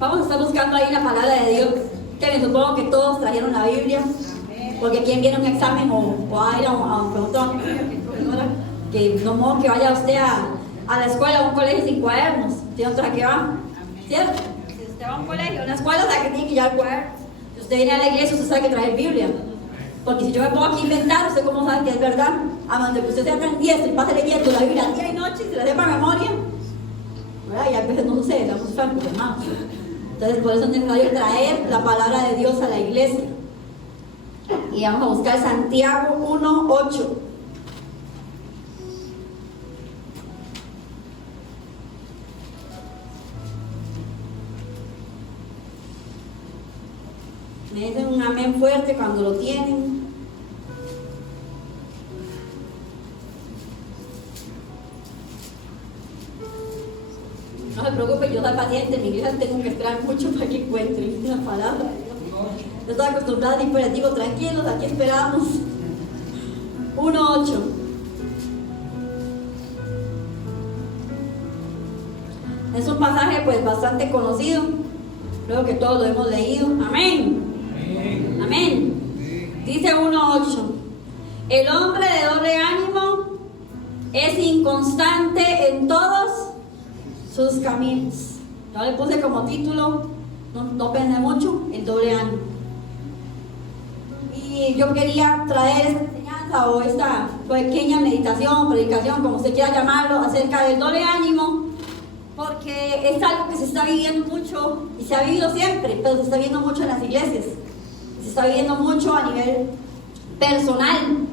Vamos a estar buscando ahí la palabra de Dios, que me supongo que todos trajeron la Biblia, porque quien viene a un examen o a ir a un preguntón, que no modo que vaya usted a la escuela o a un colegio sin cuadernos, ¿sí? ¿A qué va? ¿Cierto? Si usted va a un colegio o una escuela, sabe que tiene que llevar cuadernos. Si usted viene a la iglesia, usted sabe que trae Biblia. Porque si yo me pongo aquí a inventar, ¿usted cómo sabe que es verdad? A donde que usted se aprendiese y pase leyendo la Biblia día y noche y se la sepa a memoria, ¿verdad? Y a veces no sucede, estamos francos, hermanos. Entonces, por eso es necesario traer la palabra de Dios a la iglesia. Y vamos a buscar Santiago 1:8. Me dicen un amén fuerte cuando lo tienen. No se preocupe, yo soy paciente, en mi iglesia tengo que esperar mucho para que encuentre la palabra. Yo estoy acostumbrada a imperativo, tranquilos, aquí esperamos. 1:8. Es un pasaje pues bastante conocido, creo que todos lo hemos leído. Amén. Amén. Amén. Dice 1:8. El hombre de doble ánimo es inconstante en todos sus caminos. Yo le puse como título, no pensé mucho, el doble ánimo. Y yo quería traer esta enseñanza o esta pequeña meditación, predicación, como usted quiera llamarlo, acerca del doble ánimo, porque es algo que se está viviendo mucho y se ha vivido siempre, pero se está viendo mucho en las iglesias, se está viviendo mucho a nivel personal.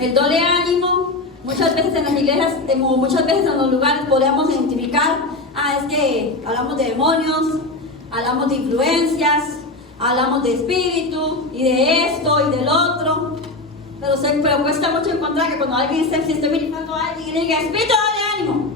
El doble ánimo, muchas veces en las iglesias, muchas veces en los lugares podemos identificar, es que hablamos de demonios, hablamos de influencias, hablamos de espíritu y de esto y del otro, pero cuesta mucho encontrar que cuando alguien se esté ministrando a alguien y diga espíritu de ánimo.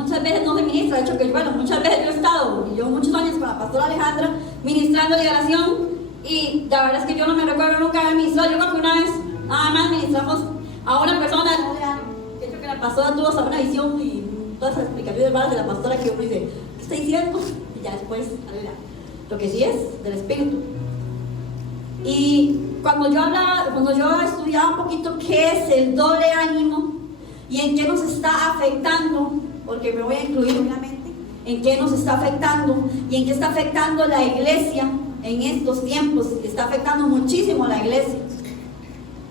Muchas veces no se ministra, de hecho que muchas veces yo he estado, y yo muchos años con la pastora Alejandra ministrando la oración, y la verdad es que yo no me recuerdo nunca haber ministrado. Yo creo que una vez nada más ministramos a una persona de doble ánimo. De hecho que la pastora tuvo hasta una visión y todas las explicaciones varas de la pastora que uno dice, ¿qué está diciendo? Y ya después, lo que sí es del espíritu. Y cuando yo estudiaba un poquito qué es el doble ánimo y en qué nos está afectando, porque me voy a incluir obviamente, en qué nos está afectando y en qué está afectando la iglesia en estos tiempos, que está afectando muchísimo a la iglesia.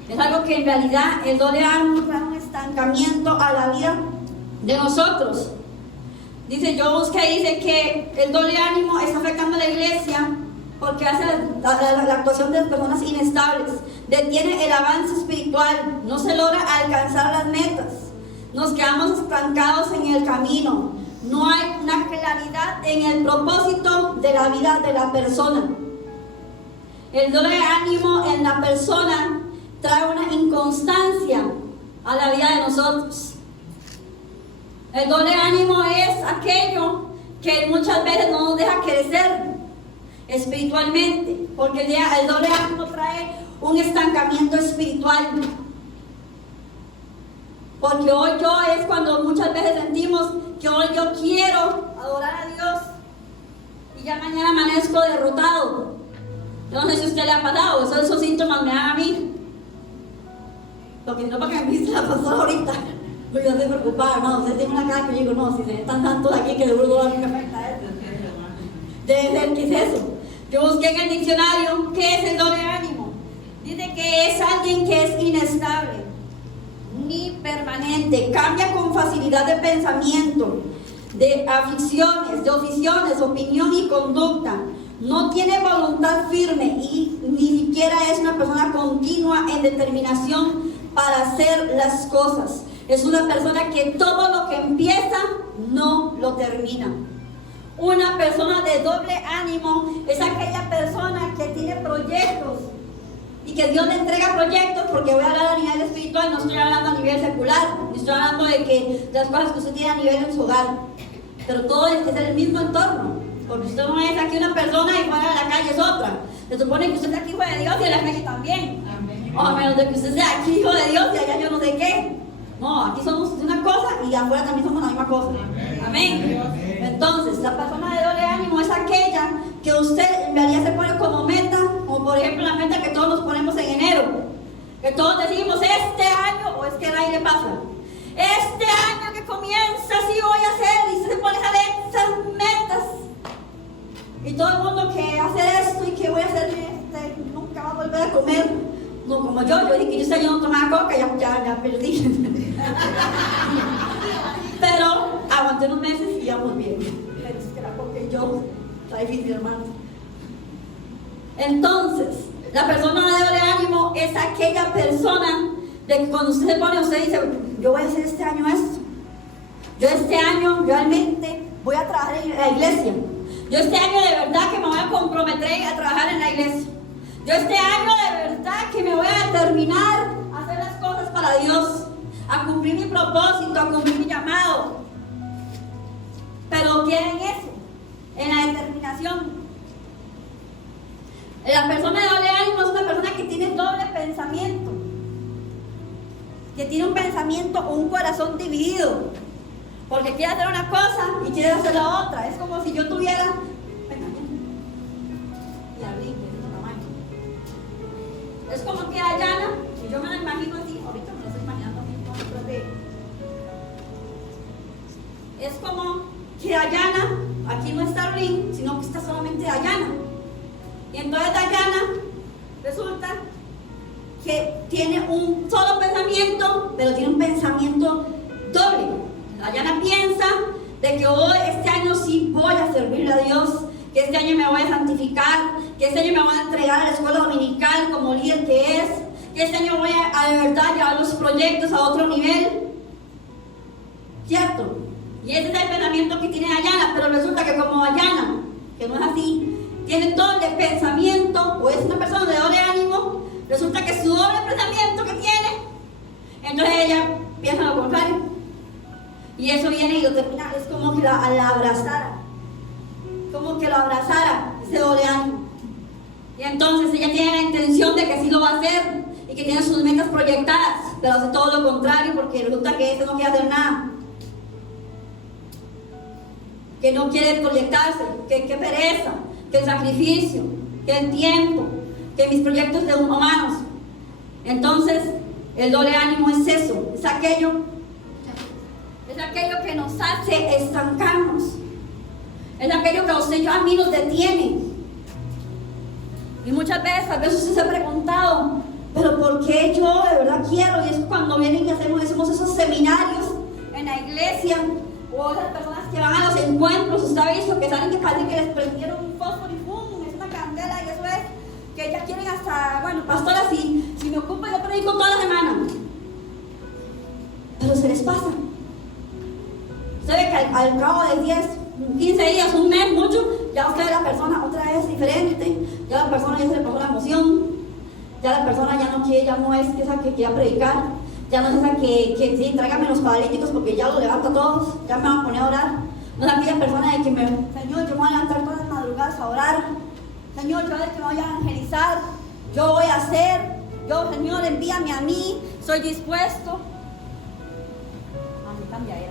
Es algo que en realidad el doble ánimo trae un estancamiento a la vida de nosotros. Yo busqué y dice que el doble ánimo está afectando a la iglesia porque hace la actuación de las personas inestables, detiene el avance espiritual, no se logra alcanzar las metas, nos quedamos estancados en el camino, no hay una claridad en el propósito de la vida de la persona. El doble ánimo en la persona trae una inconstancia a la vida de nosotros. El doble ánimo es aquello que muchas veces no nos deja crecer espiritualmente, porque el doble ánimo trae un estancamiento espiritual. Porque hoy yo es cuando muchas veces sentimos que hoy yo quiero adorar a Dios y ya mañana amanezco derrotado. Yo no sé si a usted le ha pasado, esos síntomas me dan a mí. Porque no para que me viste la pastora ahorita. Pues yo estoy preocupada, no, usted tiene una cara que yo digo, no, si se ven tan tantos aquí que seguro no me afecta a esto. Debe ser, ¿qué es eso? Yo busqué en el diccionario, ¿qué es el doble ánimo? Dice que es alguien que es inestable, ni permanente, cambia con facilidad de pensamiento, de aficiones, de oficiones, opinión y conducta. No tiene voluntad firme y ni siquiera es una persona continua en determinación para hacer las cosas. Es una persona que todo lo que empieza no lo termina. Una persona de doble ánimo es aquella persona que tiene proyectos y que Dios le entrega proyectos, porque voy a hablar a nivel espiritual, no estoy hablando a nivel secular, estoy hablando de las cosas que usted tiene a nivel en su hogar, pero todo es el mismo entorno, porque usted no es aquí una persona y fuera de la calle es otra. Se supone que usted es aquí hijo de Dios y en la calle también. Amén. O a menos de que usted sea aquí hijo de Dios y allá yo no sé qué. No, aquí somos una cosa y afuera también somos la misma cosa. Amén. Amén. Entonces, la persona de doble ánimo que usted en realidad se pone como meta, como por ejemplo la meta que todos nos ponemos en enero, que todos decimos este año, o es que a nadie le pasa, este año que comienza sí voy a hacer, y se pone a esas metas, y todo el mundo que hacer esto y que voy a hacer nunca va a volver a comer, no como yo dije que yo este año no tomaba coca, ya perdí, pero aguanté unos meses y íbamos bien, pero es que la coca y yo, está difícil, hermano. Entonces, la persona de doble ánimo es aquella persona de que cuando usted se pone, usted dice, yo voy a hacer este año esto. Yo este año realmente voy a trabajar en la iglesia. Yo este año de verdad que me voy a comprometer a trabajar en la iglesia. Yo este año de verdad que me voy a determinar a hacer las cosas para Dios, a cumplir mi propósito, a cumplir mi llamado. Pero ¿quieren eso? En la determinación. La persona de doble ánimo es una persona que tiene doble pensamiento, que tiene un pensamiento o un corazón dividido, porque quiere hacer una cosa y quiere hacer la otra. Es como si yo tuviera, es como que Ayana, y yo me la imagino así, ahorita me la estoy imaginando a mí, es como que Ayana, aquí no está Rin, sino que está solamente Ayana. Y entonces Dayana resulta que tiene un solo pensamiento, pero tiene un pensamiento doble. Dayana piensa de que hoy, este año sí voy a servirle a Dios, que este año me voy a santificar, que este año me voy a entregar a la escuela dominical como líder que es, que este año voy a de verdad llevar los proyectos a otro nivel. ¿Cierto? Y ese es el pensamiento que tiene Dayana, pero resulta que como Dayana, que no es así, tiene doble pensamiento, o es una persona de doble ánimo, resulta que su doble pensamiento que tiene, entonces ella piensa lo contrario. Y eso viene y lo termina, es como que la abrazara, como que lo abrazara, ese doble ánimo. Y entonces ella tiene la intención de que sí lo va a hacer, y que tiene sus metas proyectadas, pero hace todo lo contrario, porque resulta que ese no quiere hacer nada, que no quiere proyectarse, que pereza, que el sacrificio, que el tiempo, que mis proyectos de humanos. Entonces, el doble ánimo es eso, es aquello que nos hace estancarnos, es aquello que a usted y a mí nos detiene. Y muchas veces, a veces usted se ha preguntado, pero ¿por qué yo de verdad quiero? Y es cuando vienen y hacemos esos seminarios en la iglesia, o esas personas que van a los encuentros, usted ha visto que salen que parece que les prendieron un fósforo y ¡pum! Es una candela, y eso es que ellas quieren hasta, bueno, pastora, si me ocupa yo predico toda la semana, pero se les pasa. Usted ve que al cabo de 10, 15 días, un mes, mucho, ya usted ve la persona otra vez diferente, ya la persona ya se le pasó la emoción, ya la persona ya no quiere, ya no es esa que quiera predicar, ya no es esa que sí, tráigame los paralíticos porque ya los levanto a todos, ya me van a poner a orar. No es aquella persona de que Señor, yo me voy a levantar todas las madrugadas a orar, Señor, yo de que me voy a evangelizar, yo voy a hacer, yo, Señor, envíame a mí, soy dispuesto. Así cambia ella.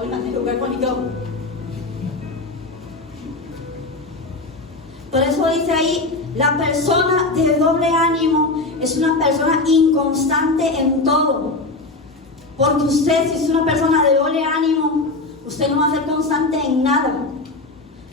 Oigan, el lugar bonito. Por eso dice ahí, la persona de doble ánimo es una persona inconstante en todo. Porque usted, si es una persona de doble ánimo, usted no va a ser constante en nada.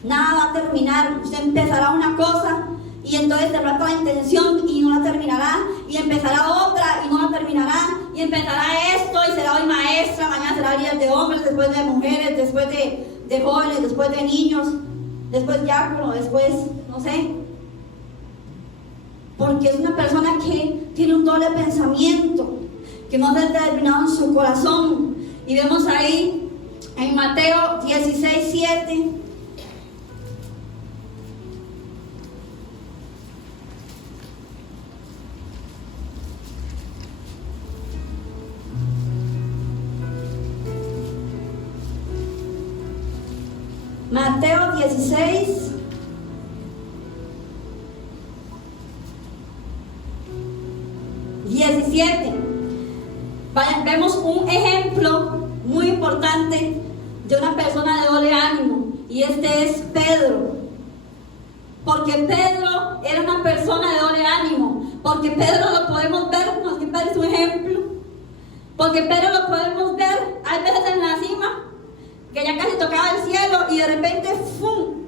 Nada va a terminar. Usted empezará una cosa y entonces tendrá toda la intención y no la terminará. Y empezará otra y no la terminará. Y empezará esto y será hoy maestra, mañana será líder de hombres, después de mujeres, después de jóvenes, después de niños, después diácono, después, no sé. Porque es una persona que tiene un doble pensamiento, que no está determinado en su corazón. Y vemos ahí en Mateo 16:7. Mateo 16. Vemos un ejemplo muy importante de una persona de doble ánimo. y este es Pedro. Porque Pedro era una persona de doble ánimo. Porque Pedro lo podemos ver, porque Pedro es un ejemplo. Porque Pedro lo podemos ver, hay veces en la cima, que ya casi tocaba el cielo y de repente ¡fum!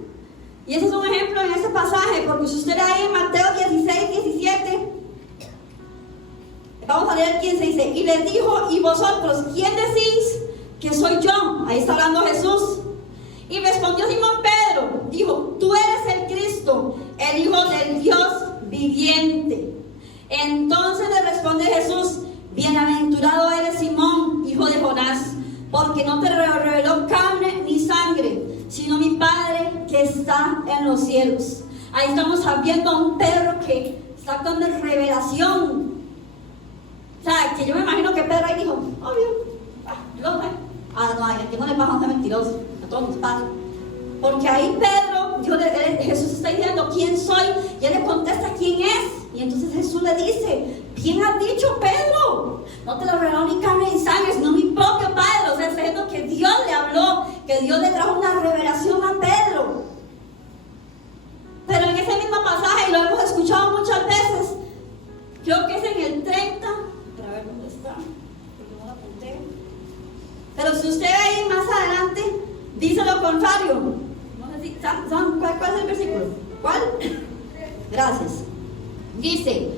Y ese es un ejemplo en ese pasaje, porque si usted lee ahí en Mateo 16, 17, vamos a leer 15, dice, y les dijo, ¿y vosotros quién decís que soy yo? Ahí está hablando Jesús. Y respondió Simón Pedro, dijo, tú eres el Cristo, el Hijo del Dios viviente. Entonces le responde Jesús, bienaventurado eres Simón, hijo de Jonás, porque no te reveló carne ni sangre, sino mi Padre que está en los cielos. Ahí estamos viendo a un Pedro que está actuando en revelación. O sea, que yo me imagino que Pedro ahí dijo, obvio, Dios, no, aquí no le pasa a ser mentiroso, a todos nos pasa. Porque ahí Pedro, Jesús está diciendo, ¿quién soy? Y él le contesta, ¿quién es? Y entonces Jesús le dice, bien has dicho, Pedro, no te lo reveló ni carne ni sangre, sino mi propio Padre. O sea, está diciendo que Dios le habló, que Dios le trajo una revelación a Pedro. Pero en ese mismo pasaje, y lo hemos escuchado muchas veces, creo que es en el 30, para ver dónde está, porque no lo apunté. Pero si usted ve ahí más adelante, dice lo contrario. No sé si, ¿cuál es el versículo? ¿Cuál? Gracias. Dice,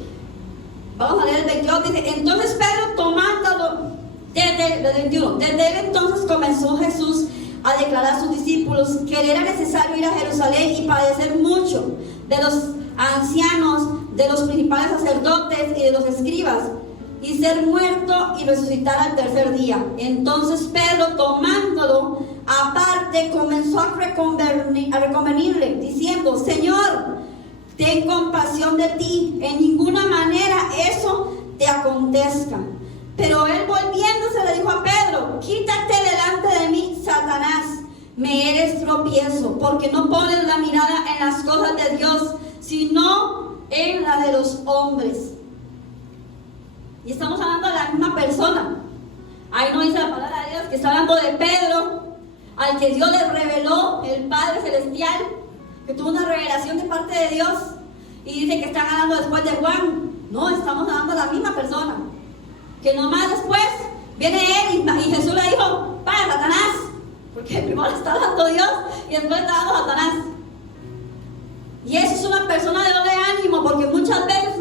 vamos a leer el 22, dice, entonces Pedro tomándolo, desde el 21, desde él entonces comenzó Jesús a declarar a sus discípulos que le era necesario ir a Jerusalén y padecer mucho de los ancianos, de los principales sacerdotes y de los escribas, y ser muerto y resucitar al tercer día. Entonces Pedro, tomándolo aparte, comenzó a reconvenirle, diciendo, Señor, ten compasión de ti, en ninguna manera eso te acontezca. Pero él volviéndose le dijo a Pedro, quítate delante de mí, Satanás, me eres tropiezo, porque no pones la mirada en las cosas de Dios, sino en la de los hombres. Y estamos hablando de la misma persona. Ahí no dice la palabra de Dios que está hablando de Pedro, al que Dios le reveló, el Padre Celestial, que tuvo una revelación de parte de Dios, y dice que están hablando después de Juan. No, estamos hablando de la misma persona, que nomás después viene él y Jesús le dijo, para Satanás, porque primero le está dando Dios y después le está dando Satanás. Y eso es una persona de doble ánimo, porque muchas veces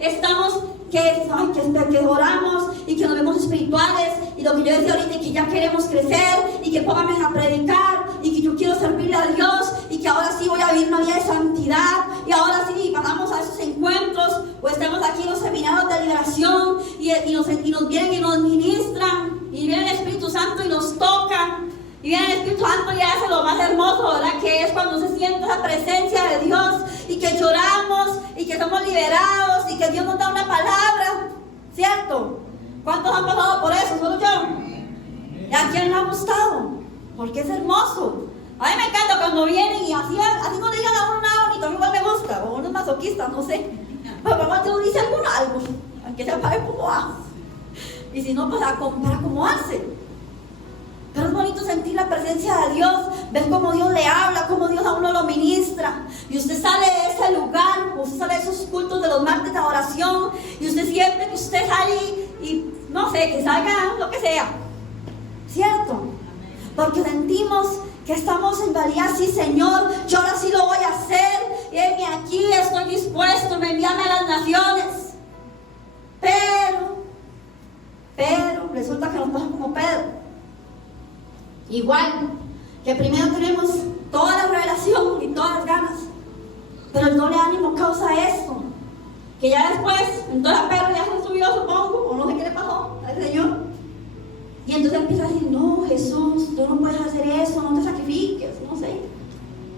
estamos que oramos y que nos vemos espirituales, y lo que yo decía ahorita, que ya queremos crecer y que pónganme a predicar y que yo quiero servirle a Dios y que ahora sí voy a vivir una vida de santidad, y ahora sí vamos a esos encuentros o estamos aquí en los seminarios de liberación y nos vienen y nos ministran, y viene el Espíritu Santo y nos toca, y viene el Espíritu Santo y hace lo más hermoso, ¿verdad? Que es cuando se siente esa presencia de Dios y que lloramos y que somos liberados y que Dios nos da una palabra, ¿cierto? ¿Cuántos han pasado por eso? ¿Solo yo? ¿Y a quién le ha gustado? Porque es hermoso. A mí me encanta cuando vienen y así no le digan a uno nada bonito, a mí igual me gusta, o uno es masoquista, no sé. Pero mamá te dice algo, aunque sea para ver cómo hace. Y si no, pues para acomodarse. Pero es bonito sentir la presencia de Dios, ver cómo Dios le habla, cómo Dios a uno lo ministra. Y usted sale de ese lugar, usted sale de esos cultos de los martes de oración, y usted siente que usted sale y no sé, que salga lo que sea. ¿Cierto? Porque sentimos que estamos en realidad, sí, Señor, yo ahora sí lo voy a hacer. Heme aquí, estoy dispuesto, me envíame a las naciones. Pero resulta que nos pasa como Pedro. Igual, que primero tenemos toda la revelación y todas las ganas, pero el doble ánimo causa esto, que ya después, entonces a Pedro ya se subió, supongo, o no sé qué le pasó al Señor, y entonces empieza a decir, no, Jesús, tú no puedes hacer eso, no te sacrifiques, no sé.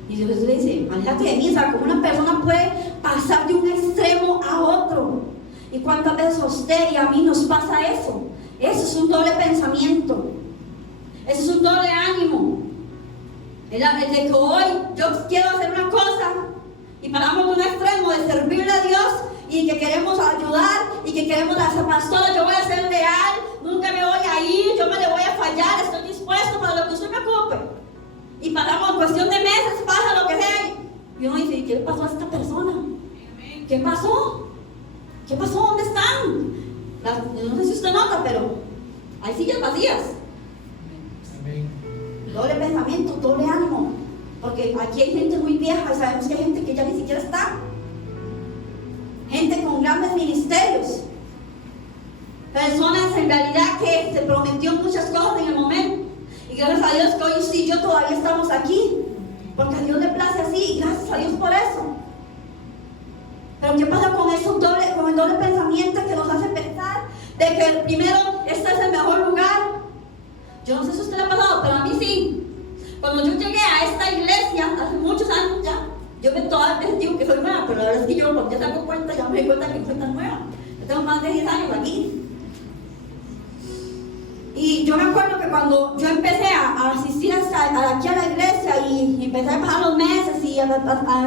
Y Jesús le dice, aléjate de mí, o sea, como una persona puede pasar de un extremo a otro. ¿Y cuántas veces a usted y a mí nos pasa eso? Eso es un doble pensamiento. Eso es un doble ánimo. El de que hoy yo quiero hacer una cosa y paramos de un extremo de servirle a Dios y que queremos ayudar y que queremos hacer pastora, yo voy a ser leal, nunca me voy a ir, yo me le voy a fallar, estoy dispuesto para lo que usted me ocupe. Y paramos hermano, cuestión de meses pasa lo que sea. Y uno dice, ¿qué le pasó a esta persona? ¿Qué pasó? ¿Qué pasó? ¿Dónde están? No sé si usted nota, pero hay sillas vacías. Doble pensamiento, doble ánimo. Porque aquí hay gente muy vieja, sabemos que hay gente que ya ni siquiera está. Gente con grandes ministerios. Personas en realidad que se prometió muchas cosas en el momento. Y gracias a Dios que hoy sí y yo todavía estamos aquí. Porque a Dios le place así, y gracias a Dios por eso. Pero ¿qué pasa con el doble pensamiento que nos hace pensar de que primero este es el mejor lugar? Yo no sé si a usted le ha pasado, pero a mí sí. Cuando yo llegué a esta iglesia, hace muchos años ya, yo todas veces digo que soy nueva, pero la verdad es que yo cuando ya tengo cuenta, ya me doy cuenta que soy tan nueva. Yo tengo más de 10 años aquí. Y yo me acuerdo que cuando yo empecé a asistir aquí a la iglesia y empecé a pasar los meses y a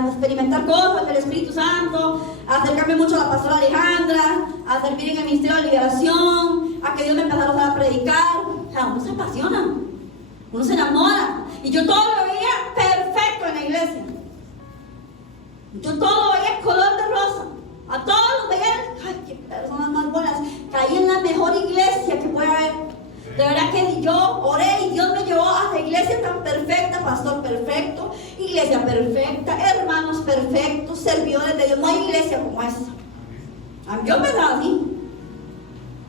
experimentar cosas del Espíritu Santo, a acercarme mucho a la pastora Alejandra, a servir en el ministerio de liberación, a que Dios me empezara a usar a predicar, o sea, uno se apasiona, uno se enamora. Y yo todo lo veía perfecto en la iglesia. Yo todo lo veía color de rosa. A todos los veía, ay, qué personas más buenas. Caí en la mejor iglesia que puede haber. De verdad que yo oré y Dios me llevó a la iglesia tan perfecta, pastor perfecto, iglesia perfecta, hermanos perfectos, servidores de Dios. No hay iglesia como esta. Yo pensaba así.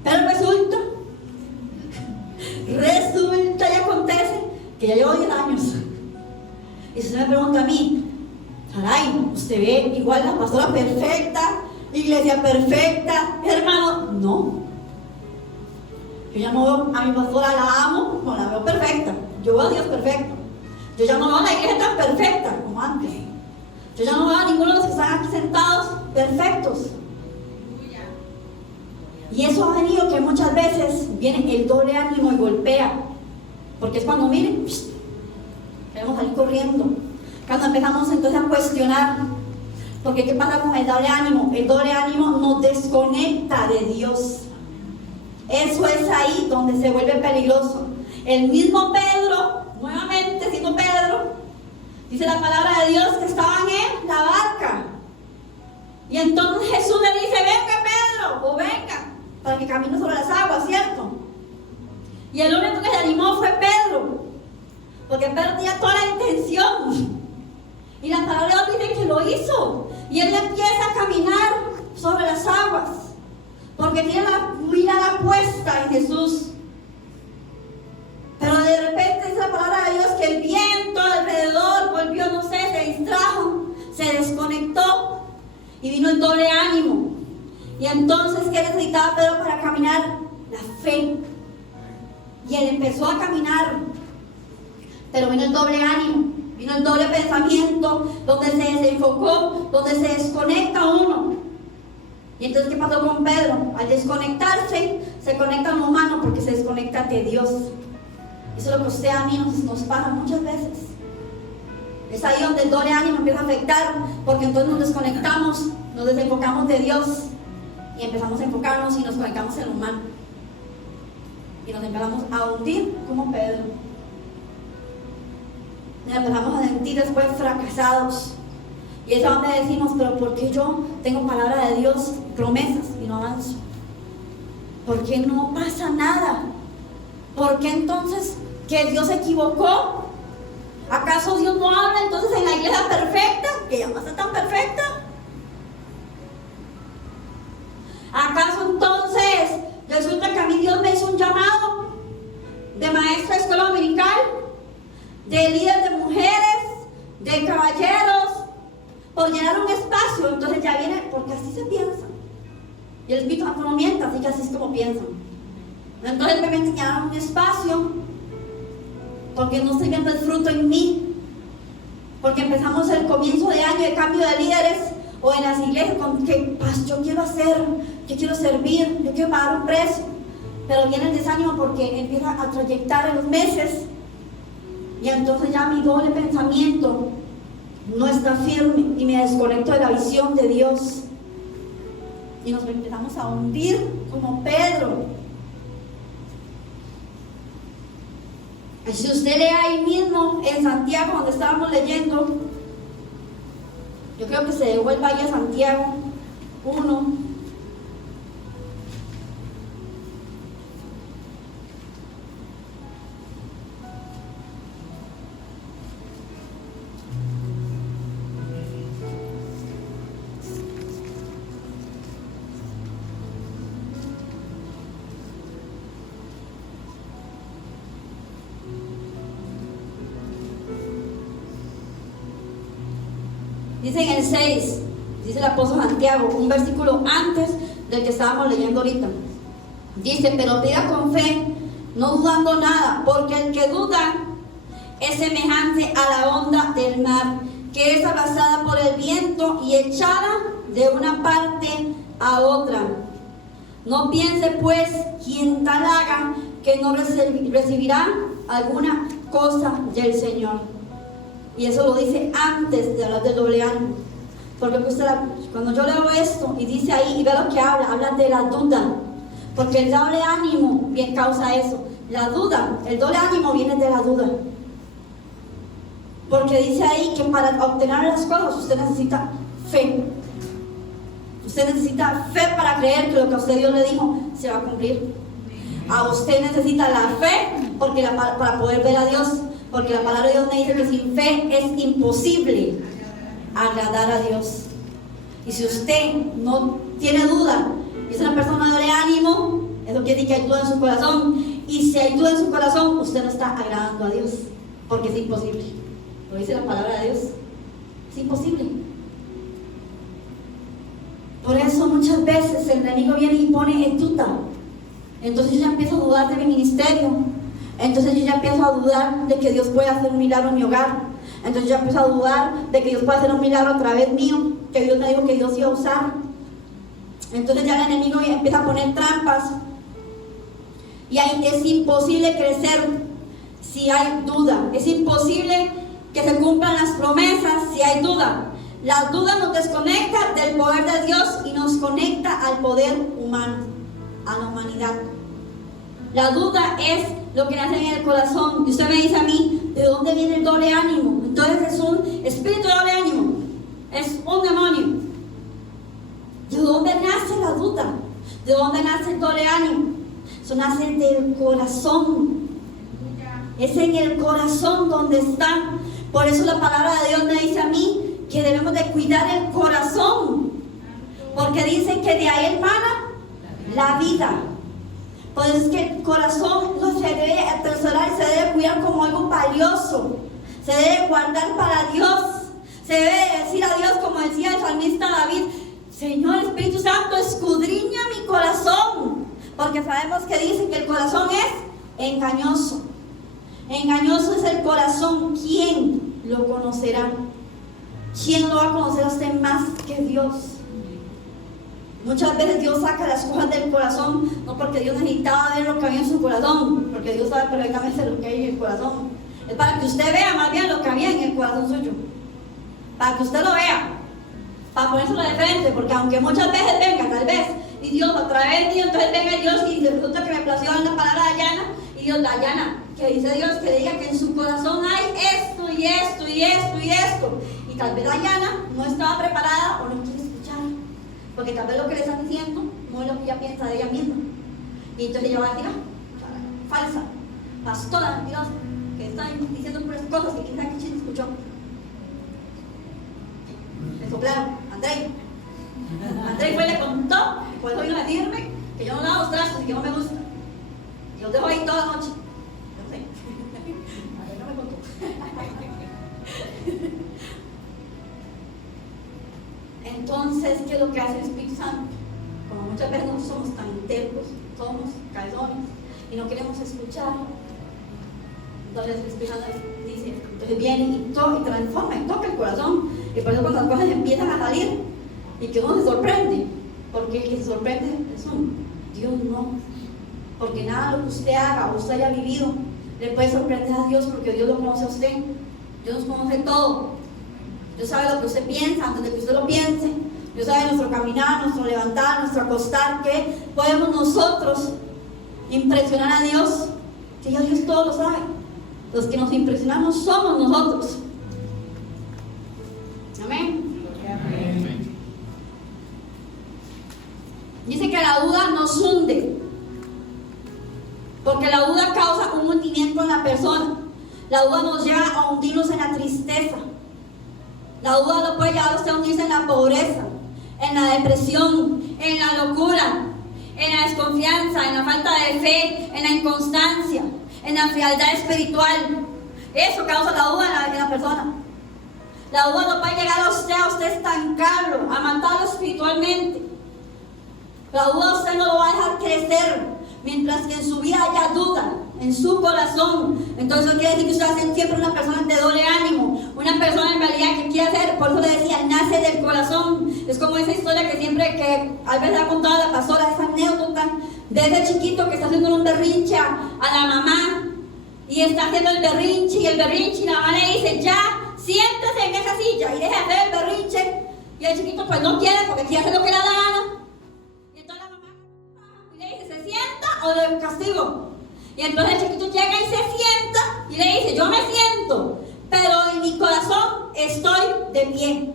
Pero resulta y acontece que ya llevo 10 años. Y si usted me pregunta a mí, caray, ¿usted ve igual la pastora perfecta, iglesia perfecta, hermano? No. Yo ya no veo a mi pastora, la amo, no la veo perfecta. Yo veo a Dios perfecto. Yo ya no veo a la iglesia tan perfecta como antes. Yo ya no veo a ninguno de los que están aquí sentados perfectos. Y eso ha venido que muchas veces viene el doble ánimo y golpea. Porque es cuando, miren, queremos salir corriendo. Cuando empezamos entonces a cuestionar. Porque ¿qué pasa con el doble ánimo? El doble ánimo nos desconecta de Dios. Eso es ahí donde se vuelve peligroso. El mismo Pedro, nuevamente siendo Pedro, dice la palabra de Dios que estaban en la barca. Y entonces Jesús le dice, venga Pedro, o venga, para que camine sobre las aguas, ¿cierto? Y el único que se animó fue Pedro, porque Pedro tenía toda la intención. Y la palabra de Dios dice que lo hizo. Y él empieza a caminar sobre las aguas, porque tiene la mirada puesta en Jesús. Pero de repente dice la palabra de Dios que el viento alrededor volvió, no sé, se distrajo, se desconectó y vino el doble ánimo. Y entonces, ¿qué necesitaba Pedro para caminar? La fe. Y él empezó a caminar, pero vino el doble ánimo, vino el doble pensamiento, donde se desenfocó, donde se desconecta uno. Y entonces, ¿qué pasó con Pedro? Al desconectarse, se conecta a lo humano porque se desconecta de Dios. Eso es lo que a usted a mí nos pasa muchas veces. Es ahí donde el doble ánimo empieza a afectar, porque entonces nos desconectamos, nos desenfocamos de Dios y empezamos a enfocarnos y nos conectamos en lo humano. Y nos empezamos a hundir como Pedro. Nos empezamos a sentir después fracasados. Y es donde decimos, pero ¿por qué yo tengo palabra de Dios, promesas y no avanzo? ¿Por qué no pasa nada? ¿Por qué entonces que Dios se equivocó? ¿Acaso Dios no habla entonces en la iglesia perfecta, que ya no está tan perfecta? ¿Acaso entonces resulta que a mí Dios me hizo un llamado de maestra de escuela dominical, de líder de mujeres, de caballeros, por llenar un espacio? Entonces ya viene, porque así se piensa. Y el Espíritu Santo no miente, así que así es como piensan. Entonces me llenaron un espacio, porque no estoy viendo el fruto en mí. Porque empezamos el comienzo de año de cambio de líderes, o en las iglesias con que yo quiero hacer, yo quiero servir, yo quiero pagar un precio. Pero viene el desánimo porque empieza a trayectar en los meses. Y entonces ya mi doble pensamiento no está firme y me desconecto de la visión de Dios. Y nos empezamos a hundir como Pedro. Si usted lee ahí mismo en Santiago, donde estábamos leyendo, yo creo que se devuelva ahí a Santiago 1. Dice en el 6, dice el apóstol Santiago, un versículo antes del que estábamos leyendo ahorita. Dice, pero pida con fe, no dudando nada, porque el que duda es semejante a la onda del mar, que es arrastrada por el viento y echada de una parte a otra. No piense pues quien tal haga que no recibirá alguna cosa del Señor. Y eso lo dice antes de hablar del doble ánimo. Porque cuando yo leo esto y dice ahí, y ve lo que habla de la duda. Porque el doble ánimo bien causa eso. La duda, el doble ánimo viene de la duda. Porque dice ahí que para obtener las cosas usted necesita fe. Usted necesita fe para creer que lo que a usted Dios le dijo se va a cumplir. A usted necesita la fe para poder ver a Dios. Porque la palabra de Dios me dice que sin fe es imposible agradar a Dios. Y si usted no tiene duda y es una persona de doble ánimo, eso quiere decir que hay duda en su corazón. Y si hay duda en su corazón, usted no está agradando a Dios, porque es imposible. Lo dice la palabra de Dios. Es imposible. Por eso muchas veces el enemigo viene y pone duda. Entonces yo ya empiezo a dudar de mi ministerio. Entonces yo ya empiezo a dudar de que Dios puede hacer un milagro en mi hogar. Entonces yo ya empiezo a dudar de que Dios puede hacer un milagro a través mío, que Dios me dijo que Dios iba a usar. Entonces ya el enemigo empieza a poner trampas. Y ahí es imposible crecer si hay duda. Es imposible que se cumplan las promesas si hay duda. La duda nos desconecta del poder de Dios y nos conecta al poder humano, a la humanidad. La duda es lo que nace en el corazón. Y usted me dice a mí, ¿de dónde viene el doble ánimo? Entonces es un espíritu de doble ánimo. Es un demonio. ¿De dónde nace la duda? ¿De dónde nace el doble ánimo? Eso nace del corazón. Es en el corazón donde está. Por eso la palabra de Dios me dice a mí que debemos de cuidar el corazón. Porque dice que de ahí emana la vida. Pues es que el corazón no se debe atesorar, se debe cuidar como algo valioso. Se debe guardar para Dios. Se debe decir a Dios, como decía el salmista David, Señor Espíritu Santo, escudriña mi corazón. Porque sabemos que dice que el corazón es engañoso. Engañoso es el corazón. ¿Quién lo conocerá? ¿Quién lo va a conocer a usted más que Dios? Muchas veces Dios saca las cosas del corazón, no porque Dios necesitaba ver lo que había en su corazón, porque Dios sabe perfectamente lo que hay en el corazón. Es para que usted vea más bien lo que había en el corazón suyo. Para que usted lo vea. Para ponérselo de frente, porque aunque muchas veces venga, tal vez, y Dios a través de Dios, entonces venga Dios y resulta que me plació en la palabra de Dayana, y Dios, Dayana, que dice Dios que le diga que en su corazón hay esto y esto y esto y esto. Y tal vez Dayana no estaba preparada o no quiere escuchar. Porque tal vez lo que le están diciendo no es lo que ella piensa de ella misma. Y entonces ella va a decir, falsa, pastora mentirosa, que está diciendo puras cosas que quizá que escuchó. Le soplaron, Andrei fue y le contó, y por eso vino a decirme que yo no lavo los trastos y que no me gusta. Y los dejo ahí toda la noche. Yo no sé. A ver, no me contó. Entonces, ¿qué es lo que hace el Espíritu Santo? Como muchas veces no somos tan tercos, somos cabezones y no queremos escuchar, entonces el Espíritu Santo dice, entonces viene y transforma y toca el corazón. Y por eso cuando las cosas empiezan a salir y que uno se sorprende, porque el que se sorprende es uno, Dios no. Porque nada de lo que usted haga o usted haya vivido le puede sorprender a Dios, porque Dios lo conoce a usted. Dios nos conoce todo. Dios sabe lo que usted piensa antes de que usted lo piense. Dios sabe nuestro caminar, nuestro levantar, nuestro acostar, que podemos nosotros impresionar a Dios, que ya Dios todo lo sabe. Los que nos impresionamos somos nosotros. Amén. Amén. Dice que la duda nos hunde, porque la duda causa un hundimiento en la persona. La duda nos lleva a hundirnos en la tristeza. La duda lo puede llevar a usted a hundirse en la pobreza, en la depresión, en la locura, en la desconfianza, en la falta de fe, en la inconstancia, en la frialdad espiritual. Eso causa la duda en la persona. La duda no puede llegar a usted estancarlo, a matarlo espiritualmente. La duda a usted no lo va a dejar crecer. Mientras que en su vida haya duda, en su corazón, entonces eso quiere decir que usted va a ser siempre una persona de doble ánimo, una persona en realidad que quiere hacer. Por eso le decía, nace del corazón. Es como esa historia que siempre, que a veces ha contado la pastora, esa anécdota de ese chiquito que está haciendo un berrinche a la mamá, y está haciendo el berrinche, y la mamá le dice, ya, siéntese en esa silla y deje de hacer el berrinche, y el chiquito pues no quiere porque quiere hacer lo que le da la gana. ¿Se sienta o le castigo? Y entonces el chiquito llega y se sienta y le dice, yo me siento, pero en mi corazón estoy de pie.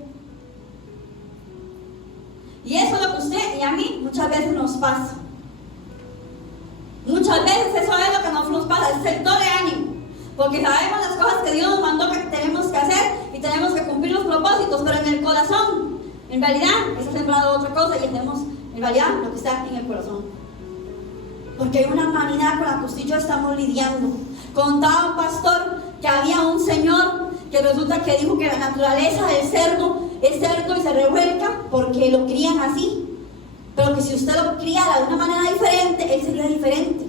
Y eso es lo que usted y a mí muchas veces nos pasa. Muchas veces eso es lo que nos pasa, es el doble ánimo. Porque sabemos las cosas que Dios nos mandó que tenemos que hacer y tenemos que cumplir los propósitos, pero en el corazón, en realidad, está sembrado otra cosa y tenemos en realidad lo que está en el corazón. Porque hay una humanidad con la que usted y yo estamos lidiando. Contaba un pastor que había un señor que resulta que dijo que la naturaleza del cerdo es cerdo y se revuelca porque lo crían así, pero que si usted lo criara de una manera diferente, él sería diferente.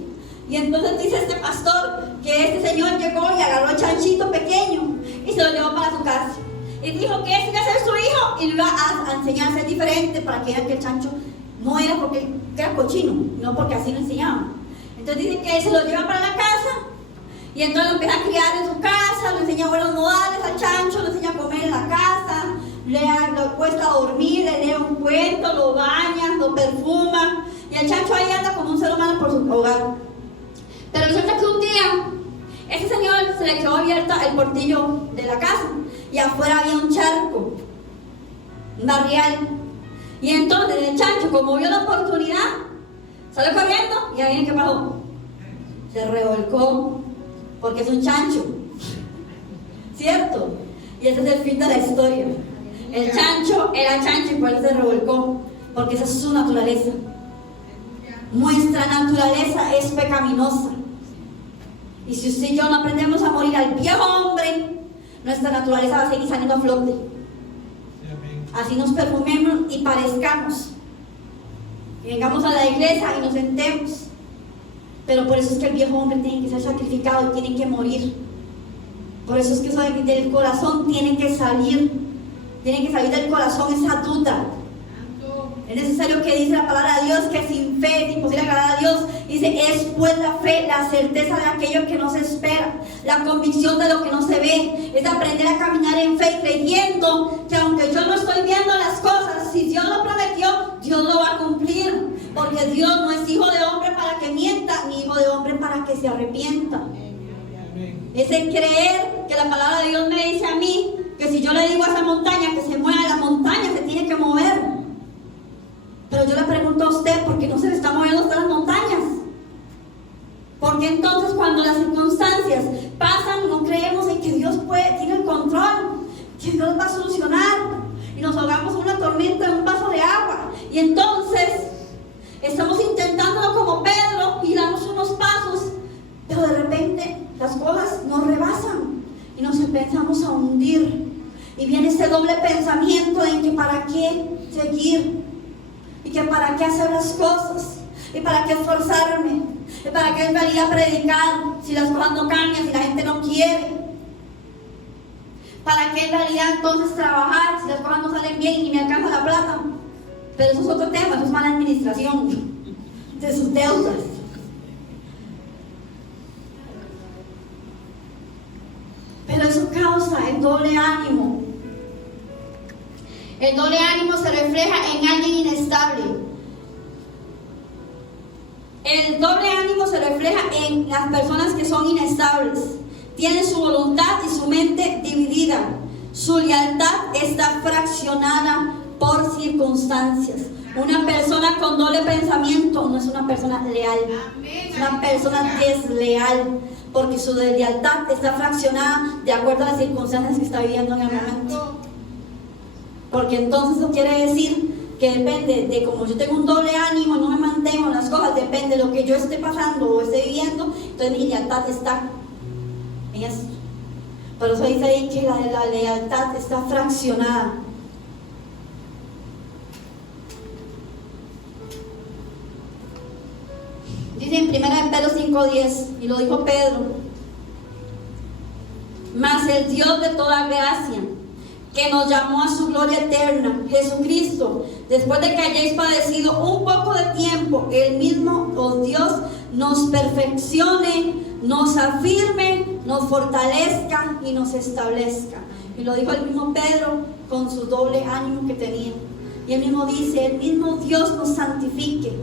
Y entonces dice este pastor que este señor llegó y agarró al chanchito pequeño y se lo llevó para su casa y dijo que ese iba a ser su hijo y lo iba a enseñar a ser diferente, para que vean que el chancho no era porque era cochino, no porque así lo enseñaban. Entonces dicen que él se lo lleva para la casa y entonces lo empieza a criar en su casa, le enseña buenos modales al chancho, le enseña a comer en la casa, lo cuesta a dormir, le lee un cuento, lo baña, lo perfuma, y el chancho ahí anda como un ser humano por su hogar. Pero resulta que un día ese señor se le quedó abierta el portillo de la casa y afuera había un charco, un barrial. Y entonces el chancho, como vio la oportunidad, salió corriendo y ahí viene, ¿qué pasó? Se revolcó, porque es un chancho, ¿cierto? Y ese es el fin de la historia. El chancho era chancho y por eso se revolcó, porque esa es su naturaleza. Nuestra naturaleza es pecaminosa. Y si usted y yo no aprendemos a morir al viejo hombre, nuestra naturaleza va a seguir saliendo a flote. Así nos perfumemos y parezcamos. Y vengamos a la iglesia y nos sentemos. Pero por eso es que el viejo hombre tiene que ser sacrificado y tiene que morir. Por eso es que eso del corazón tiene que salir del corazón esa duda. Es necesario que dice la palabra de Dios que sin fe es imposible agradar a Dios. Dice, es pues la fe, la certeza de aquello que no se espera, la convicción de lo que no se ve. Es aprender a caminar en fe, creyendo que aunque yo no estoy viendo las cosas, si Dios lo prometió, Dios lo va a cumplir. Porque Dios no es hijo de hombre para que mienta, ni hijo de hombre para que se arrepienta. Es el creer que la palabra de Dios me dice a mí que si yo le digo a esa montaña que se mueva, la montaña se tiene que mover. Pero yo le pregunto a usted, ¿por qué no se le está moviendo hasta las montañas? Porque entonces cuando las circunstancias pasan, no creemos en que Dios tiene el control, que Dios va a solucionar, y nos ahogamos en una tormenta en un vaso de agua, y entonces estamos intentándolo como Pedro y damos unos pasos, pero de repente las cosas nos rebasan y nos empezamos a hundir, y viene ese doble pensamiento de que para qué seguir, y que para qué hacer las cosas, y para qué esforzarme, y para qué en realidad predicar si las cosas no cambian, si la gente no quiere, para qué en realidad entonces trabajar si las cosas no salen bien y me alcanza la plata. Pero eso es otro tema, eso es mala administración de sus deudas. Pero eso causa el doble ánimo. El doble ánimo se refleja en alguien inestable. El doble ánimo se refleja en las personas que son inestables, tiene su voluntad y su mente dividida. Su lealtad está fraccionada por circunstancias. Una persona con doble pensamiento no es una persona leal, es una persona desleal, porque su lealtad está fraccionada de acuerdo a las circunstancias que está viviendo en el momento. Porque entonces eso quiere decir que depende de como yo tengo un doble ánimo, no me mantengo en las cosas, depende de lo que yo esté pasando o esté viviendo, entonces mi lealtad está en eso. Por eso dice ahí que la lealtad está fraccionada. Dice en 1 Pedro 5:10, y lo dijo Pedro: mas el Dios de toda gracia, que nos llamó a su gloria eterna, Jesucristo, después de que hayáis padecido un poco de tiempo, el mismo Dios nos perfeccione, nos afirme, nos fortalezca y nos establezca. Y lo dijo el mismo Pedro con su doble ánimo que tenía. Y él mismo dice: el mismo Dios nos santifique,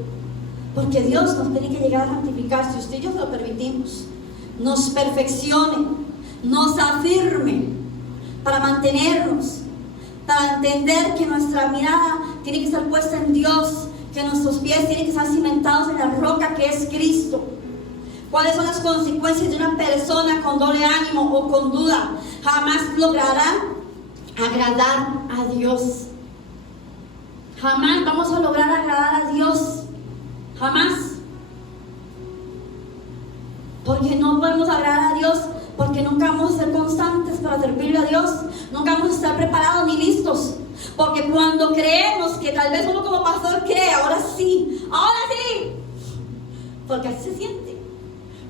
porque Dios nos tiene que llegar a santificar, si usted y yo se lo permitimos, nos perfeccione, nos afirme, para mantenernos, para entender que nuestra mirada tiene que estar puesta en Dios, que nuestros pies tienen que estar cimentados en la roca que es Cristo. ¿Cuáles son las consecuencias de una persona con doble ánimo o con duda? Jamás logrará agradar a Dios. Jamás vamos a lograr agradar a Dios. Jamás. Porque no podemos agradar a Dios, porque nunca vamos a ser constantes para servirle a Dios. Nunca vamos a estar preparados ni listos. Porque cuando creemos que tal vez uno como pastor cree, ahora sí, porque así se siente.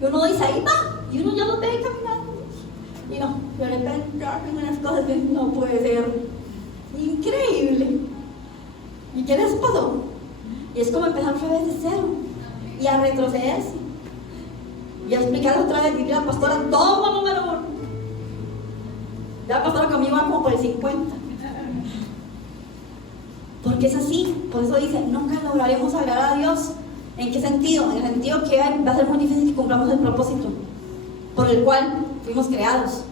Y uno dice, ahí va, y uno ya lo ve caminando. Y no, de repente hacen unas cosas que no puede ser. Increíble. ¿Y qué les pasó? Y es como empezar otra vez de cero y a retrocederse. Y a explicar otra vez, diría la pastora, toma número 1. Ya la pastora conmigo va como por el 50. Porque es así, por eso dice, nunca lograremos agradar a Dios. ¿En qué sentido? En el sentido que va a ser muy difícil que cumplamos el propósito por el cual fuimos creados.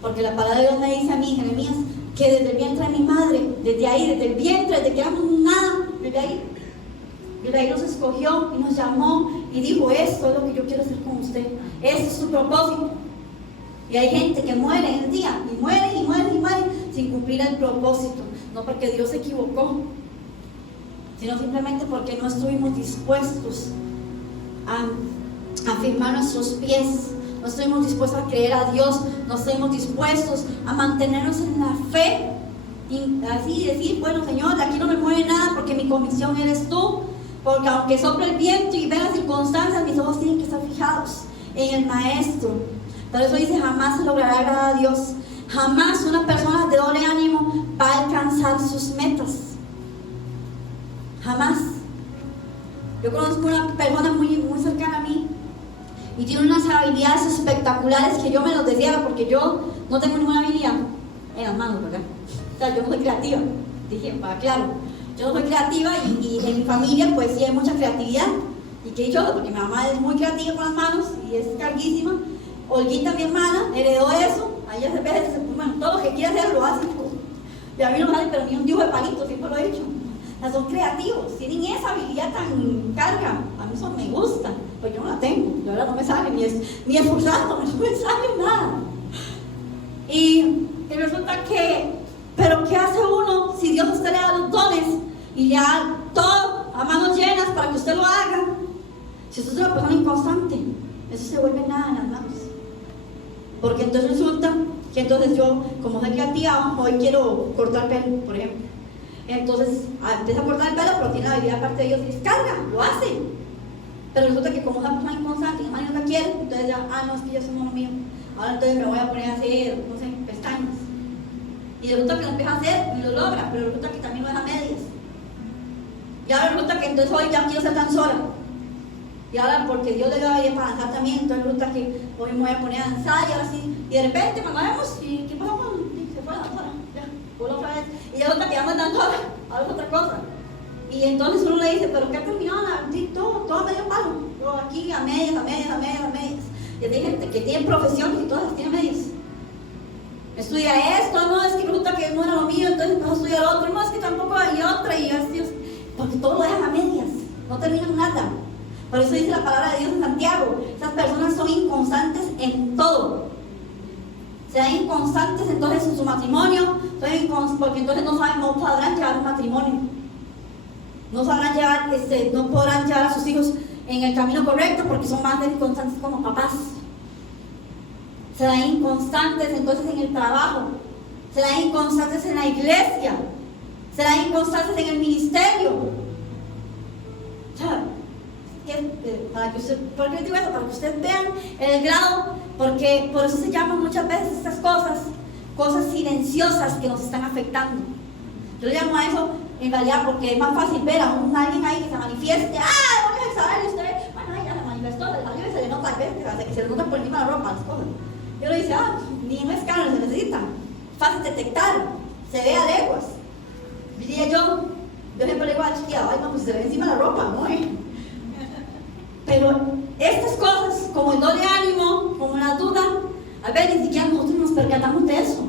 Porque la palabra de Dios me dice a mí, Jeremías, que desde el vientre de mi madre, desde ahí, desde el vientre, desde que éramos nada, desde ahí nos escogió y nos llamó y dijo, esto es lo que yo quiero hacer con usted, ese es su propósito. Y hay gente que muere en el día, y muere sin cumplir el propósito, no porque Dios se equivocó, sino simplemente porque no estuvimos dispuestos a firmar nuestros pies, no estuvimos dispuestos a creer a Dios, no estuvimos dispuestos a mantenernos en la fe, y así decir, bueno Señor, aquí no me mueve nada porque mi convicción eres tú, porque aunque sople el viento y vea las circunstancias, mis ojos tienen que estar fijados en el Maestro. Por eso dice, jamás se logrará agradar a Dios, jamás una persona de doble ánimo va a alcanzar sus metas, jamás. Yo conozco una persona muy cercana a mí y tiene unas habilidades espectaculares que yo me los decía, porque yo no tengo ninguna habilidad en las manos, ¿verdad? O sea, yo no soy creativa, dije, claro, yo no soy creativa y en mi familia pues sí hay mucha creatividad. Y qué dichoso, porque mi mamá es muy creativa con las manos y es carguísima. Olguita, mi hermana, heredó eso, a ella se ve, bueno, todo lo que quiere hacer lo hace. Y a mí no sale, pero ni un dibujo de palito, siempre lo he hecho. O sea, son creativos, tienen esa habilidad tan carga. A mí eso me gusta, pues yo no la tengo, de verdad no me sale, ni esforzándome, no me sale nada. Y resulta que, pero ¿qué hace uno si Dios a usted le da los dones y le da todo a manos llenas para que usted lo haga? Si usted es una persona inconstante, eso se vuelve nada en las manos. Porque entonces resulta que entonces yo, como soy creativa, hoy quiero cortar pelo, por ejemplo. Entonces empieza a cortar el pelo, pero tiene la habilidad aparte de Dios y descarga, lo hace. Pero resulta que como es una persona inconstante y la mano no quiere, entonces ya, no, es que yo soy mono mío. Ahora entonces me voy a poner a hacer, no sé, pestañas. Y resulta que lo empieza a hacer y lo logra, pero resulta que también lo deja a medias. Y ahora resulta que entonces hoy ya quiero ser tan sola. Y ahora porque Dios le dio habilidad para danzar también, entonces resulta que hoy me voy a poner a danzar y ahora sí. Y de repente cuando vemos, ¿y qué pasó? Se fue la danzora, ya, vuelvo otra vez. Y ya resulta que ya no es danzora, ahora es otra cosa. Y entonces uno le dice, ¿pero qué ha terminado? Todo medio palo. Yo aquí a medias. Y hay gente que tiene profesión y todas tienen medias. Estudia esto, no, es que resulta que no era lo mío, entonces empezó a estudiar otro, no, es que tampoco hay otra, y así, porque todo lo dejan a medias, no terminan nada. Por eso dice la palabra de Dios en Santiago, esas personas son inconstantes en todo. Serán inconstantes entonces en su matrimonio, porque entonces no podrán llevar un matrimonio. No sabrán llevar, no podrán llevar a sus hijos en el camino correcto porque son más inconstantes como papás. Serán inconstantes entonces en el trabajo, serán inconstantes en la iglesia, serán inconstantes en el ministerio. ¿Por qué les digo eso? Para que ustedes vean el grado, porque por eso se llaman muchas veces estas cosas silenciosas que nos están afectando. Yo le llamo a eso en realidad porque es más fácil ver a alguien ahí que se manifieste, voy a exhalar, y usted, bueno, ya se manifestó, se le nota, que se le nota por encima de la ropa, las cosas. Y uno dice, ni un escáner se necesita, fácil detectar, se ve a leguas. Diría yo siempre le digo a la chiquilla, pues se ve encima de la ropa, ¿no? Pero estas cosas, como el doble ánimo, como la duda, a veces ni siquiera nosotros nos percatamos de eso.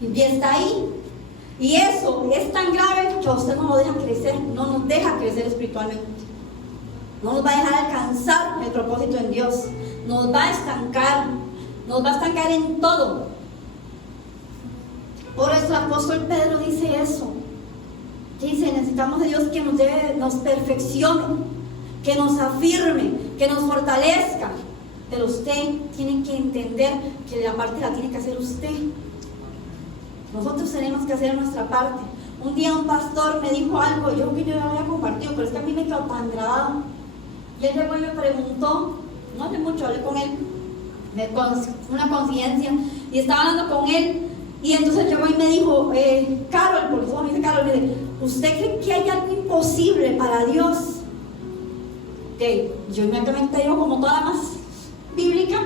Y está ahí. Y eso es tan grave que a usted no lo deja crecer, no nos deja crecer espiritualmente. No nos va a dejar alcanzar el propósito en Dios. Nos va a estancar en todo. Por eso el apóstol Pedro dice eso. Dice, necesitamos de Dios que nos perfeccione, que nos afirme, que nos fortalezca. Pero usted tiene que entender que la parte la tiene que hacer usted. Nosotros tenemos que hacer nuestra parte. Un día un pastor me dijo algo, yo que yo lo había compartido, pero es que a mí me quedó tan grabado. Y él llegó y me preguntó, no hace mucho hablé con él, una conciencia, y estaba hablando con él, y entonces llegó y me dijo, Carol, porque eso me dice Carol, me dice, ¿usted cree que hay algo imposible para Dios? Yo inmediatamente digo, como toda la más bíblica,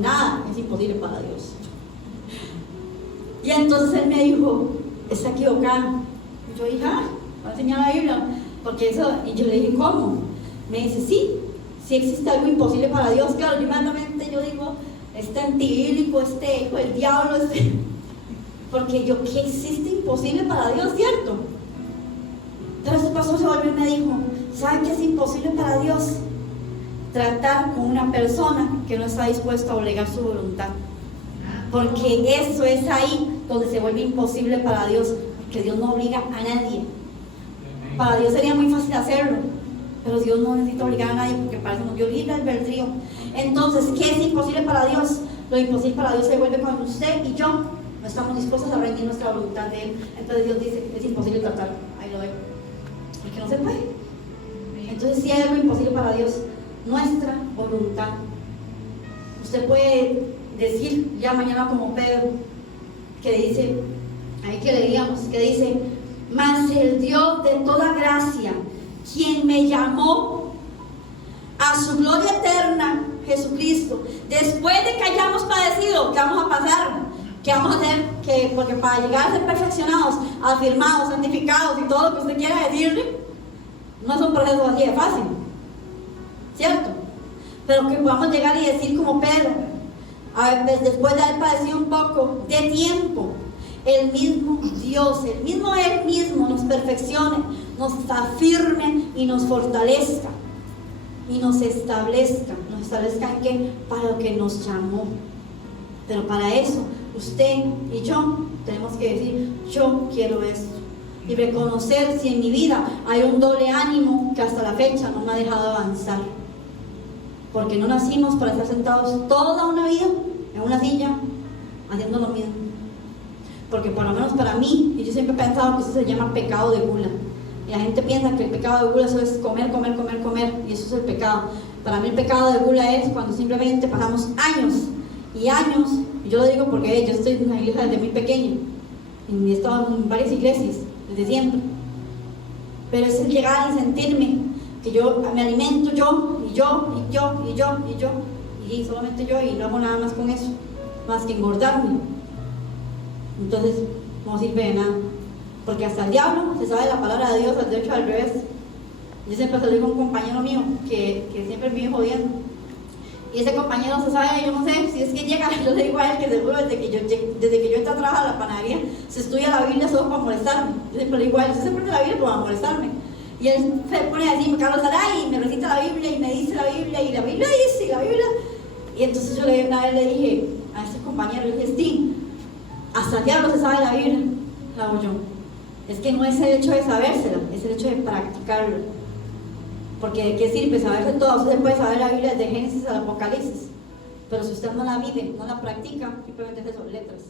nada es imposible para Dios. Y entonces él me dijo, está equivocado. Y yo dije, voy a enseñar la Biblia, porque eso, y yo le dije, ¿cómo? Me dice, sí existe algo imposible para Dios. Claro, inmediatamente yo digo, antibíblico, hijo del diablo, porque yo, ¿qué existe imposible para Dios, cierto? Pero ese pastor se volvió y me dijo, ¿sabe qué es imposible para Dios? Tratar con una persona que no está dispuesta a obligar su voluntad. Porque eso es ahí donde se vuelve imposible para Dios, porque Dios no obliga a nadie. Para Dios sería muy fácil hacerlo, pero Dios no necesita obligar a nadie, porque para eso nos dio libre albedrío. Entonces, ¿qué es imposible para Dios? Lo imposible para Dios se vuelve cuando usted y yo no estamos dispuestos a rendir nuestra voluntad de Él. Entonces Dios dice, es imposible tratar, ahí lo dejo, porque no se puede. Entonces, si hay algo imposible para Dios, nuestra voluntad. Usted puede decir ya mañana como Pedro, que dice, ahí que leíamos, que dice, mas el Dios de toda gracia, quien me llamó a su gloria eterna, Jesucristo, después de que hayamos padecido, ¿qué vamos a pasar? ¿Qué vamos a hacer? Porque para llegar a ser perfeccionados, afirmados, santificados y todo lo que usted quiera decirle, no es un proceso así de fácil, ¿cierto? Pero que podamos llegar y decir como Pedro, después de haber padecido un poco de tiempo, el mismo Dios, Él mismo nos perfeccione, nos afirme y nos fortalezca y nos establezca en qué, para lo que nos llamó. Pero para eso usted y yo tenemos que decir, yo quiero esto, y reconocer si en mi vida hay un doble ánimo que hasta la fecha no me ha dejado avanzar. Porque no nacimos para estar sentados toda una vida en una silla haciendo lo mismo. Porque por lo menos para mí, y yo siempre he pensado que eso se llama pecado de gula. Y la gente piensa que el pecado de gula eso es comer, y eso es el pecado. Para mí el pecado de gula es cuando simplemente pasamos años y años, y yo lo digo porque yo estoy en una iglesia desde muy pequeña, y he estado en varias iglesias desde siempre. Pero es el llegar y sentirme que yo me alimento y solamente yo, y no hago nada más con eso, más que engordarme. Entonces no sirve de nada, porque hasta el diablo se sabe la palabra de Dios al derecho al revés. Yo siempre se lo digo a un compañero mío que siempre me vive jodiendo, Y ese compañero se sabe, yo no sé, si es que llega, yo le digo a él que seguro desde que yo entré a trabajar a la panadería, se estudia la Biblia solo para molestarme. Yo siempre le digo a él, usted se pone la Biblia para molestarme. Y él se pone a decirme, Carlos Aray, y me recita la Biblia, y me dice la Biblia, y la Biblia dice, y la Biblia. Y entonces yo una vez le dije a ese compañero, le dije, Steve, hasta el diablo se sabe la Biblia. La hago yo. Es que no es el hecho de sabérsela, es el hecho de practicarlo. Porque ¿de qué sirve saberse todo? Usted puede saber la Biblia desde Génesis al Apocalipsis, pero si usted no la vive, no la practica, simplemente es eso, letras.